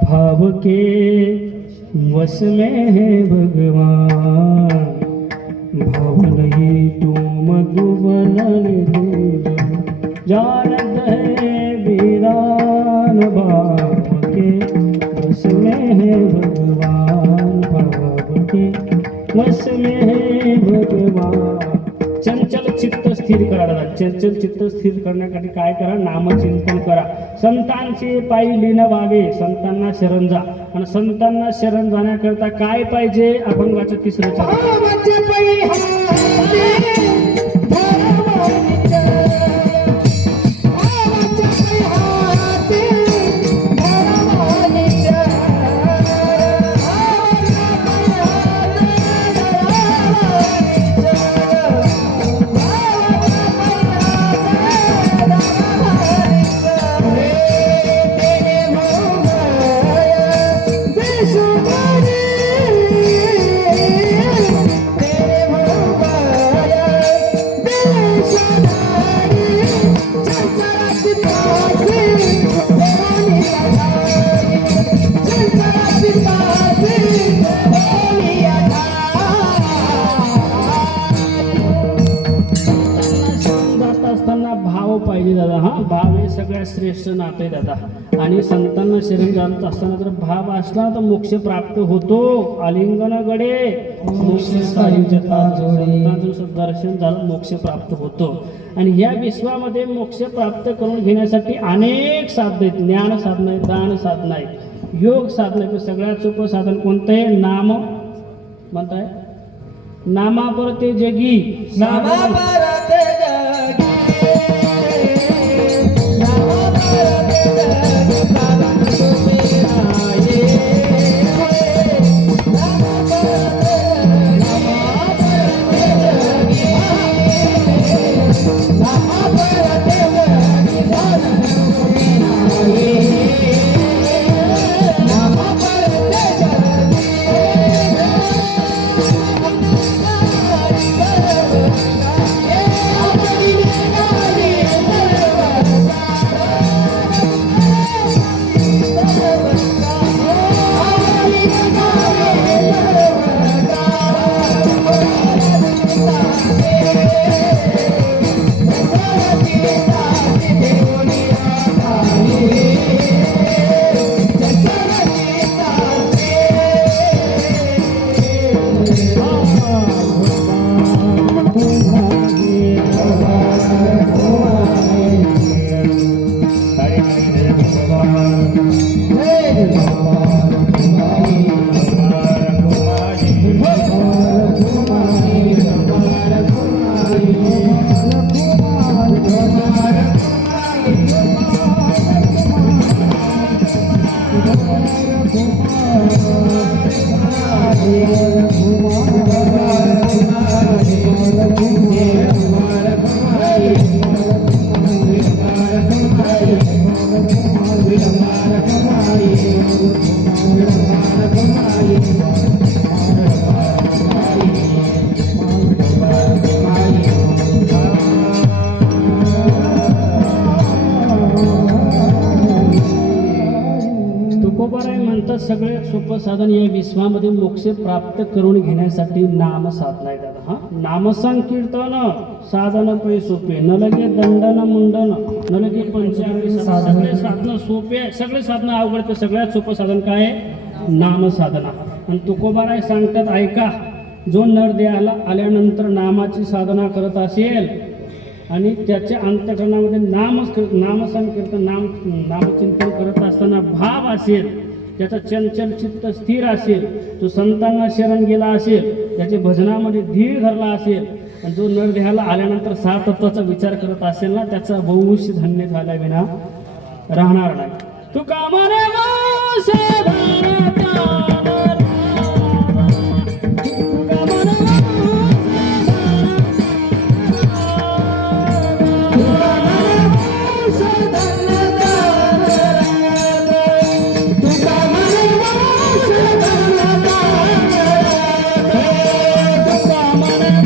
भाव के वश में है भगवान, भाव नहीं तुम दुबलन दूध, जानत है वीरान. भाव के वश में है भगवान, भाव के वश में है भगवान. चंचल चित्त स्थिर करा दादा. चंचल चित्त स्थिर करण्यासाठी काय करा? नामचिंतन करा. संतांचे पायी लीन व्हावे, संतांना शरण जा. आणि संतांना शरण जाण्याकरता काय पाहिजे? अभंगाचं तिसरं चरण. भावाचे पायी हाते, भगवानीच्या. भावाचे पायी हाते, भगवानीच्या. पाहिजे दादा. हा भाव हे सगळ्यात श्रेष्ठ नाते आहे दादा. आणि संतांना शरण जात असताना जर भाव असला तर मोक्ष प्राप्त होतो. आलिंगन गडे मोक्ष सायुज्यता जोडी, संतांचं दर्शन झालं मोक्ष प्राप्त होतो. आणि या विश्वामध्ये मोक्ष प्राप्त करून घेण्यासाठी अनेक साधन आहेत. ज्ञान साधन आहे, दान साधन आहे, योग साधन आहे. सगळ्यात सोपं साधन कोणतं आहे? नाम म्हणताय. नामापर ते जगी, नामापरात जगी, नामापरात जगी, साधन सोपे आहे. नामापरात जगी, नामापरात जगी, साधन सोपे आहे. नामापरात जगी, म्हणतात सगळ्यात सोपं साधन या विश्वामध्ये मोक्ष प्राप्त करून घेण्यासाठी नाम साधना आहे दादा. हा नामसंकीर्तन साधन पै सोपे, न लगे दंडन मुंडन, न लगे पंचांगी सगळे साधनं सोपे आहे. सगळे साधनं अवघड. तर सगळ्यात सोपं साधन काय आहे? नाम साधना. आणि तुकोबाराय सांगतात ऐका, जो नर देहाला आल्यानंतर नामाची साधना करत असेल आणि त्याच्या अंतःकरणामध्ये नामसंकीर्तन नामचिंतन करत असताना भाव असेल, त्याचा चंचल चित्त स्थिर असेल, जो संतांना शरण गेला असेल, त्याच्या भजनामध्ये धीर धरला असेल, आणि जो नरदेहाला आल्यानंतर 6 तत्वाचा विचार करत असेल ना, त्याचा बहुश धन्य झाला विना राहणार नाही. तुका म्हणे वंशधार त्यानं तुका म्हणे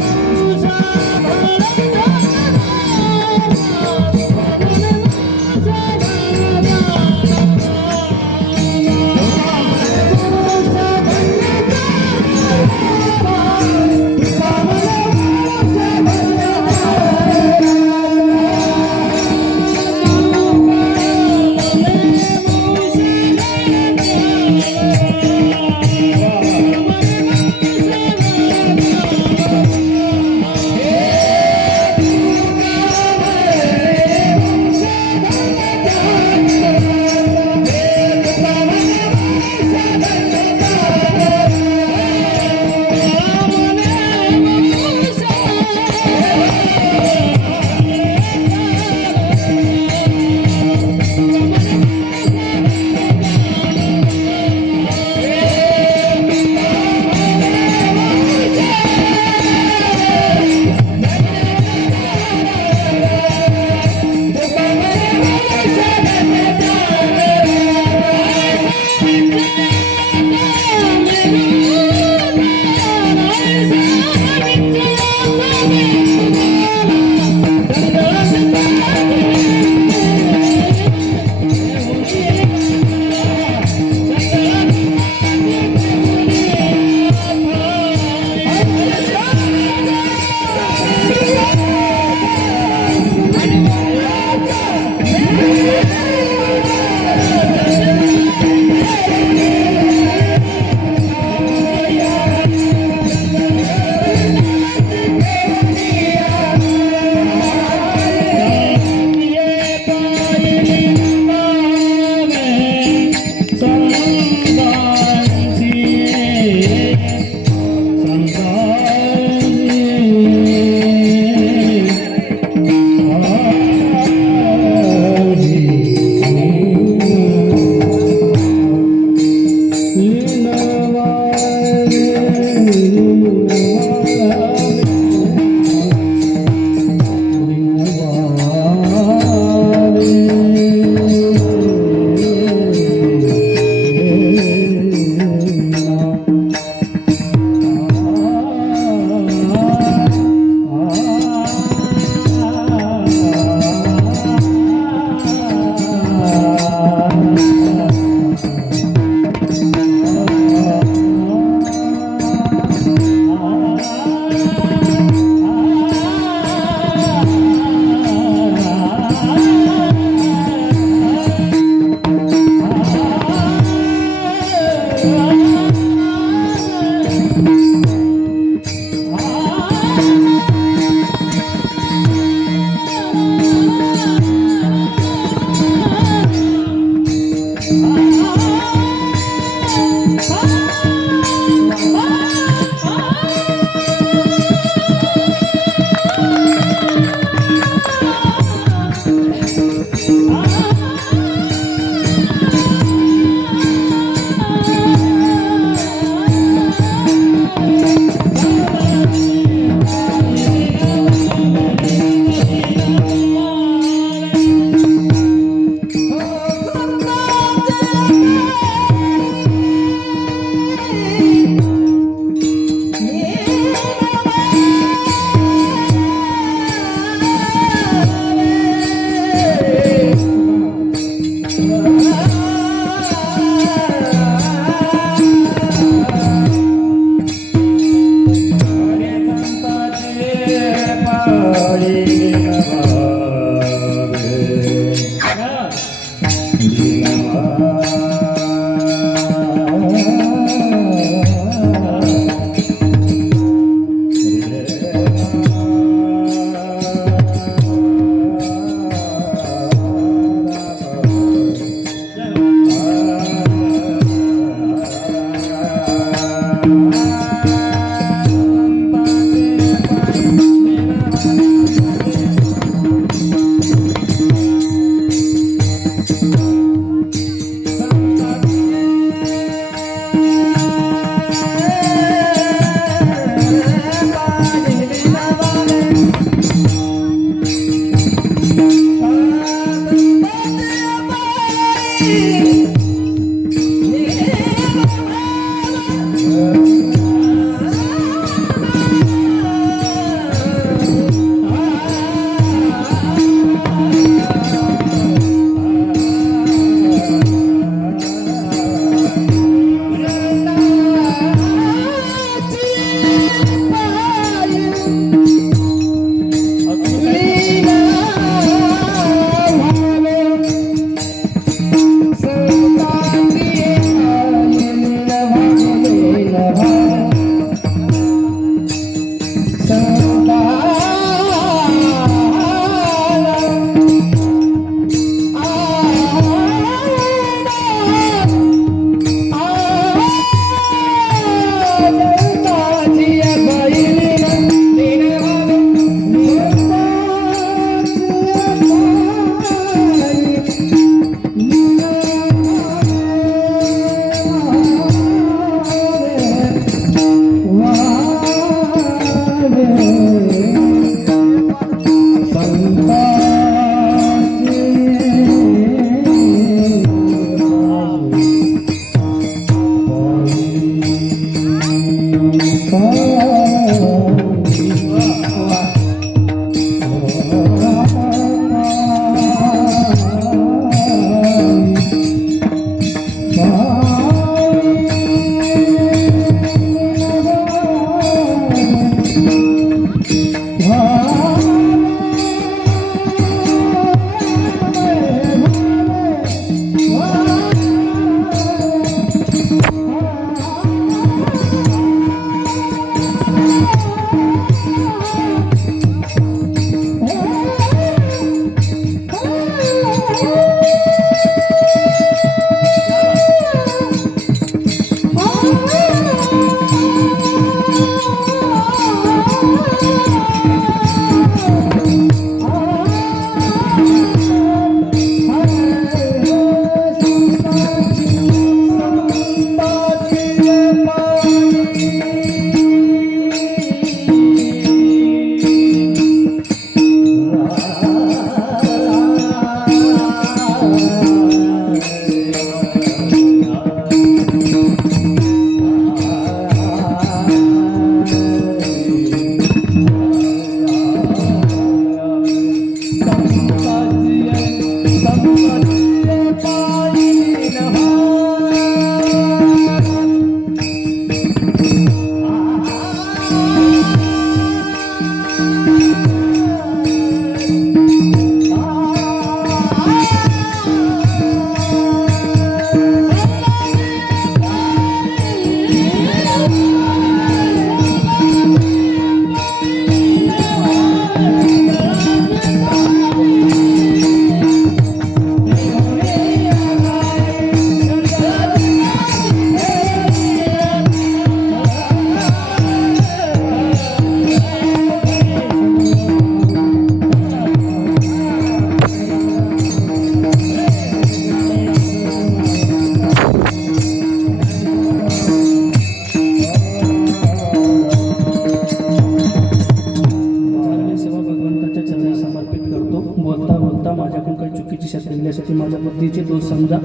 जिल्ह्यासाठी माझ्या बुद्धीचे दोष समजा.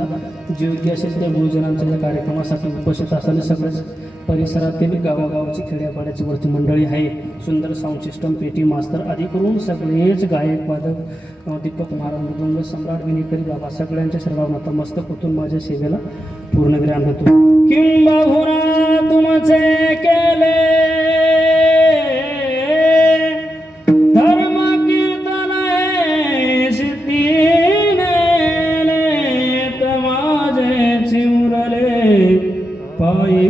जे योग्य असेल त्या गुरुजनांच्या या कार्यक्रमासाठी उपस्थित असणारे सगळेच परिसरातील गावागावची खेड्यापाड्याची वरती मंडळी आहे. सुंदर साऊंड सिस्टम, पेटी मास्तर आदी करून सगळेच गायक वादक, दीपक महाराज, मृदंग सम्राट, विनिकरी बाबा सगळ्यांच्या सर्व नतमस्तक होतून माझ्या सेवेला पूर्ण विराम देतो. किंबहुना तुमचे केले धर्म कीर्तन सिद्धीने माझे चिमुरले पायी